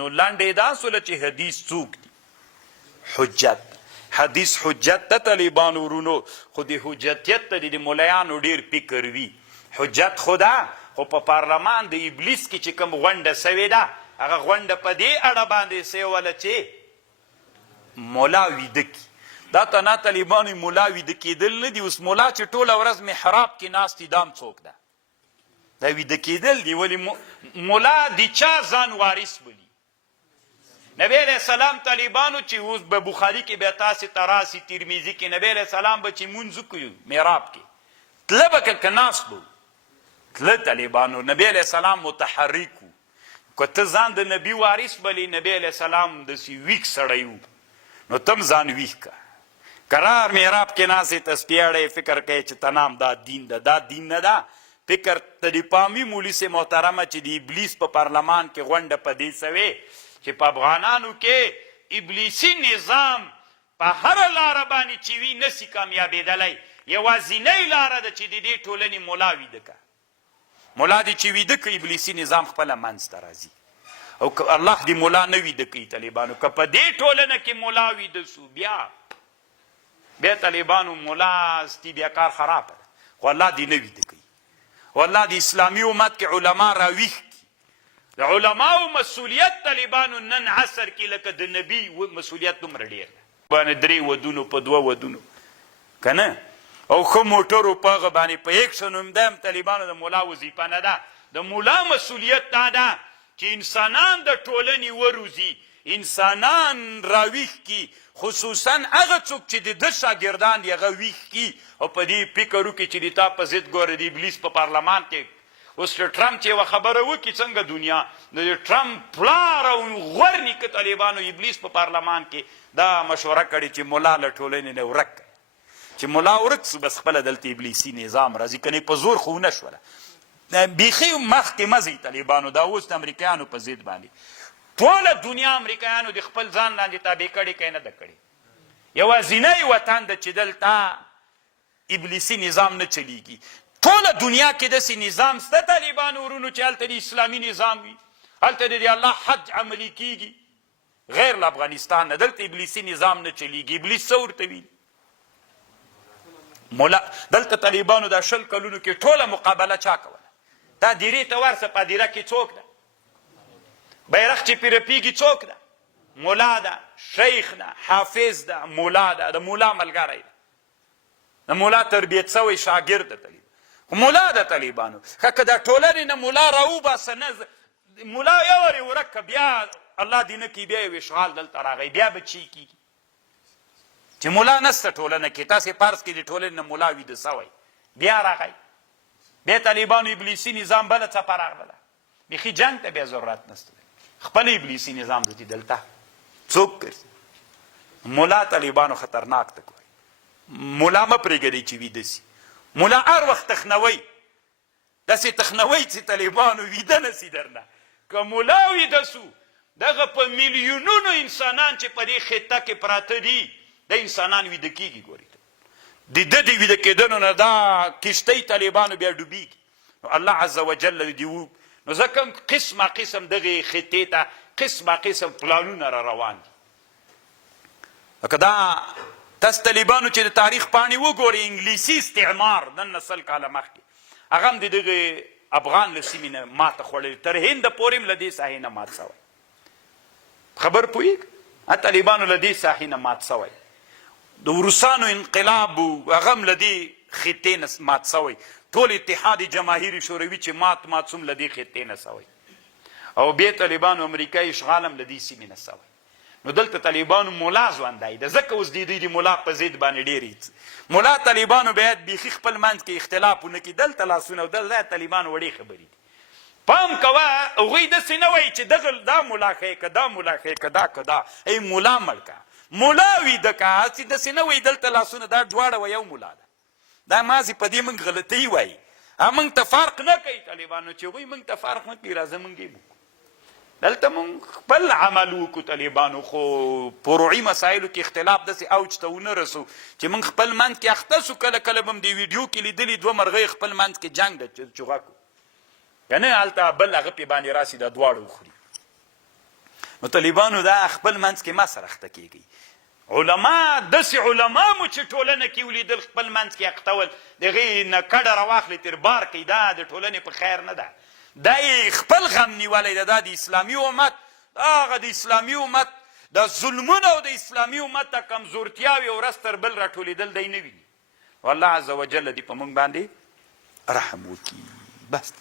نو لنډې دا سوله چې حدیث څوک دي؟ حجت. حدیث حجت ته طالبانو ورونو، خو د حجتیت ته د ملایانو ډیر فکر وي. حجت خدا خو په پارلمان د ابلیس کې چې کوم غونډه سوې ده، هغه غونډه په دې اړه باندې سوله چې مولا ویده کي. دا ته نه طالبانو مولا ویده کېدل نه دي. اوس مولا چې ټوله ورځ محراب کې ناست دي، دام څوک ده؟ دا ویده کېدل دي. ولې مولا د چا ځان وارث بولي؟ نبی علیہ السلام طالبانو چې اوس به بخاري کې بیا تاسې تراسي ترمیزي کې نبی علیہ السلام به چې مونځ وکړو محراب کې تله به که ناست به تله طالبانو. نبی علیہ السلام متحرک و. که ته ځان د نبي وارث بلې، نبی علیہ السلام داسې ویښ سړی و، نو تم ځان ویښ که. قرار محراب کې ناستې تسبیح اړی فکر کوي چې تنام دا دین ده. دا دین نه ده. فکر ته د پامي مولي سي محترمه چې د ابلیس په پارلمان کې غونډه په دې سوې چې په افغانانو کې ابلیسي نظام په هره لاره باندې چې وي نسي کامیابېدلی. یوازینۍ لاره ده چې د دې ټولنې ملا ویده که. ملا دې چې ویده که، ابلیسي نظام خپله منځته راځي. او که الله دې ملا نه ویده کوي طالبانو، که په دې ټولنه کې ملا ویده سو، بیا طالبانو ملا ستی بیا کار خرابه ده. خو الله دې نه ویده کوي. او الله د اسلامي امت کې علما راویښ کي. د علماو مسؤلیت طالبانو نن عصر کې لکه د نبي مسؤلیت دومره ډېر ده. باندې 3 ودونو په 2 ودونو که نه، او ښه موټرو په هغه باندې په ایکشن هم ده. طالبانو د ملا وظیفه نه ده. د ملا مسؤلیت دا ده چې انسانان د ټولنې وروزي، انسانان راویښ کي، خصوصا هغه څوک چې د ده شاګردان دي هغه ویښ کي، او په دې فکر وکړي چې د تا په ضد ګوره د ابلیس په پارلمان کې اوس ټرمپ چې یوه خبره وکړي څنګه دنیا د ټرمپ پلار او غور نیکه طالبانو ابلیس په پارلمان کې دا مشوره کړې چې ملا له ټولنې نه ورک کړي، چې ملا ورک سو بس خپله دلته ابلیسي نظام راځي. کنې په زور خو ونه شوله. بیخي مخکې مه ځئ طالبانو. دا اوس د امریکایانو په ضد باندې ټوله دنیا امریکایانو د خپل ځان لاندې تابع کړي که نه ده کړې. یوازینی وطن ده چې دلته ابلیسي نظام نه چلیږي. ټوله دنیا کې داسې نظام شته طالبانو ورونو چې هلته د اسلامي نظام وي، هلته د الله حج عملي کیږي، غیر له افغانستان نه. دلته ابلیسي نظام نه چلیږي. ابلیس څه ورته وي؟ مولا. دلته طالبانو دا 20 کلونو کې ټوله مقابله چا کوله؟ دا دیرې ته ورسه، په دیره کې څوک ده؟ بیرغ چې پې رپېږي څوک ده؟ مولا ده، شیخ ده، حافظ ده، مولا ده. د مولا ملګری ده، د مولا تربیت سوی شاګرد ده. مولا ده طالبانو. که دا ټولنې نه مولا راوباسه، نه مولا یورې ورک که، بیا الله دې نه کي بیا یو اشغال دلته راغی، بیا به چی کېږي چې مولا نسته ټولنه کې. تاسې فرض کې د ټولنې نه مولا ویده سوی بیا راغی، بیا طالبانو ابلیسي نظام بله څپه راغله. بیخي جنګ ته بیا ضرورت نسته. خپل ابلیسي نظام دې دلته څوک ګرځي. مولا طالبانو خطرناک ته کوي. مولا مه پرېږدئ چې ویده سي. مولا هر وخت تخنوي، داسې تخنوي چې طالبانو ویده نسي درنه. که مولا ویده سو، دغه په میلیونونو انسانان چې په دې خطه کې پراته دي، د انسانان ویده کېږي. ګورئ د ده د ویده کېدنو نه دا کشتۍ طالبانو بیا ډوبېږي. نو الله عز وجل دې نو ځکه قسمه قسم دغې خطې ته قسمه قسم پلانونه را روان دي. لکه دا تاسو طالبانو چې د تاریخ پاڼې وګورئ، انګلیسي استعمار نن 100 کاله مخکې هغه هم د دغې افغان له سیمې نه ماته خوړلې، تر هند پورې هم له دې ساحې نه مات سوی. خبر پوهېږ؟ طالبانو له دې ساحې نه مات سوی. د روسانو انقلاب هغه هم له دې خطې نه مات سوی. ټول اتحاد جماهیر شوروي چې مات سوم له دې خطې نه سوی. او بیا طالبانو امریکایي اشغال هم له دې سیمې نه سوی. نو دلته طالبانو مولا ژوندی ده. ځکه اوس د دوی د مولا په ضد باندې ډېرې مولا طالبانو باید بیخي خپل منځ کې اختلاف ونه کړي. دلته لاسونه او دلته طالبانو وړې خبرې دي. پام کوه، هغوی داسې نه وایي چې دغه دا مولا ښیې که دا مولا ښیې که دا که دا. ای مولا مړ که، مولا ویده که. هسې داسې نه وایي دلته لاسونه دا دواړه وه یو مولا ده. دا مازې په دې موږ غلطۍ وایي. موږ ته فرق نه کوي طالبانو، چې هغوی موږ ته فرق نه کوي. راځه موږ یې وکړو. دلته موږ خپل عمل وکړو طالبانو. خو فروعي مسایلو کې اختلاف داسې اوج ته ونه رسو چې موږ خپل منځ کې اخته سو. کله کله به هم د ویډیو کې لیدلي 2 مرغۍ خپل منځ کې جنګ ده چغه کو، که نه هلته بل هغه پې باندې راسي دا دواړه وخوري. نو طالبانو دا خپل منځ کې ما سره اخته کېږي. علما داسې علما مو چې ټولنه کې ولیدل خپل منځ کې اخته ول، د هغې نه کډه راواخلې تر بار کوي، دا د ټولنې په خیر نه ده. دا یې خپل غم نیولی ده. دا د اسلامي امت، هغه د اسلامي امت د ظلمونه او د اسلامي امت د کمزورتیاوې ورځ تر بل راټولېدل دی نه ویني. والله عز وجل دې په موږ باندې رحم وکړي. بس